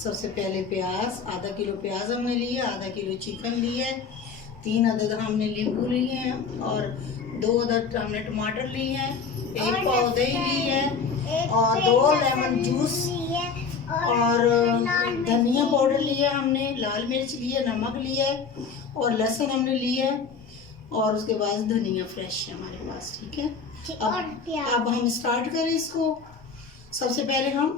सबसे पहले प्याज, आधा किलो प्याज हमने लिया, आधा किलो चिकन लिया है, 3 अदद हमने नींबू लिए हैं और 2 अदद हमने टमाटर लिए हैं, 1 पाव दही ली है और 2 लेमन जूस और धनिया पाउडर लिया हमने, लाल मिर्च लिया, नमक लिया है और लहसुन हमने लिया है और उसके बाद धनिया फ्रेश है हमारे पास। ठीक है, अब हम स्टार्ट करें इसको। सबसे पहले हम